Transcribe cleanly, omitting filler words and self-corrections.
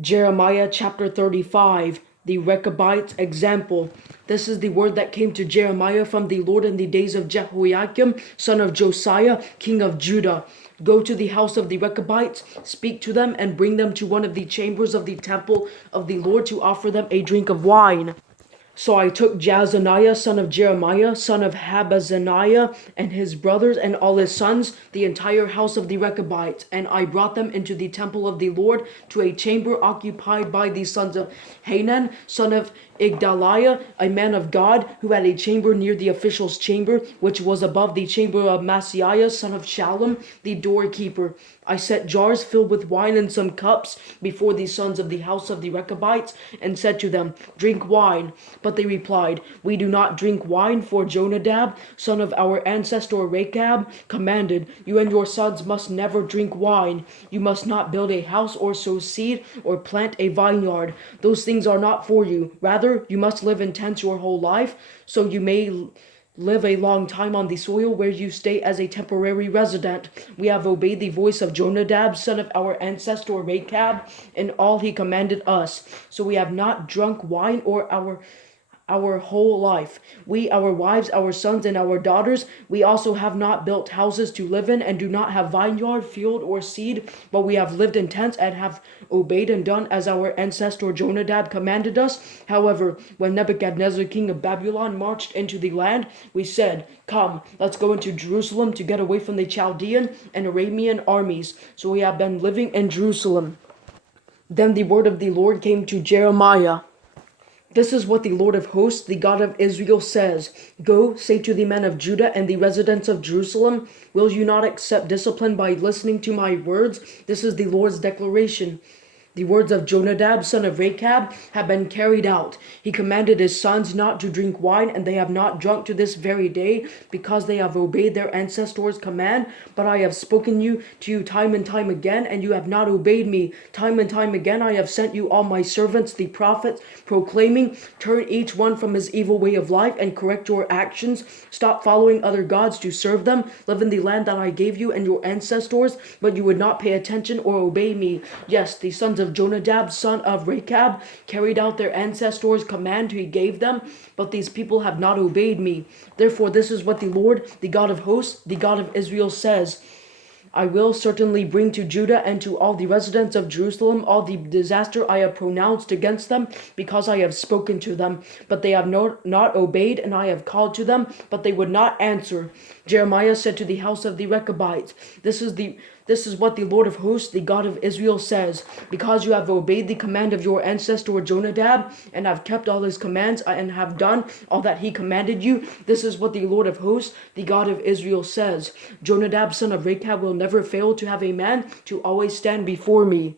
Jeremiah chapter 35, the Rechabites example. This is the word that came to Jeremiah from the Lord in the days of Jehoiakim, son of Josiah, king of Judah. Go to the house of the Rechabites, speak to them, and bring them to one of the chambers of the temple of the Lord to offer them a drink of wine. So I took Jazaniah, son of Jeremiah, son of Habazaniah, and his brothers and all his sons, the entire house of the Rechabites, and I brought them into the temple of the Lord to a chamber occupied by the sons of Hanan, son of Igdaliah, a man of God, who had a chamber near the official's chamber, which was above the chamber of Maaseiah, son of Shallum, the doorkeeper. I set jars filled with wine and some cups before the sons of the house of the Rechabites, and said to them, Drink wine. But they replied, We do not drink wine, for Jonadab, son of our ancestor Rechab, commanded, You and your sons must never drink wine. You must not build a house or sow seed or plant a vineyard. Those things are not for you. Rather, you must live in tents your whole life, so you may live a long time on the soil where you stay as a temporary resident. We have obeyed the voice of Jonadab, son of our ancestor Rechab, in all he commanded us. So we have not drunk wine or our whole life. We, our wives, our sons, and our daughters, we also have not built houses to live in, and do not have vineyard, field, or seed, but we have lived in tents and have obeyed and done as our ancestor Jonadab commanded us. However, when Nebuchadnezzar, king of Babylon, marched into the land, we said, Come, let's go into Jerusalem to get away from the Chaldean and Aramean armies. So we have been living in Jerusalem. Then the word of the Lord came to Jeremiah. This is what the Lord of hosts, the God of Israel, says. Go, say to the men of Judah and the residents of Jerusalem, Will you not accept discipline by listening to my words? This is the Lord's declaration. The words of Jonadab, son of Rechab, have been carried out. He commanded his sons not to drink wine, and they have not drunk to this very day, because they have obeyed their ancestors' command. But I have spoken to you time and time again, and you have not obeyed me. Time and time again I have sent you all my servants, the prophets, proclaiming, Turn each one from his evil way of life, and correct your actions. Stop following other gods to serve them. Live in the land that I gave you and your ancestors, but you would not pay attention or obey me. Yes, the sons of Jonadab, son of Rechab, carried out their ancestors' command he gave them, but these people have not obeyed me. Therefore, this is what the Lord, the God of hosts, the God of Israel, says. I will certainly bring to Judah and to all the residents of Jerusalem all the disaster I have pronounced against them, because I have spoken to them. But they have not obeyed, and I have called to them, but they would not answer. Jeremiah said to the house of the Rechabites, This is what the Lord of hosts, the God of Israel, says. Because you have obeyed the command of your ancestor Jonadab, and have kept all his commands, and have done all that he commanded you, this is what the Lord of hosts, the God of Israel, says. Jonadab, son of Rechab, will never fail to have a man to always stand before me.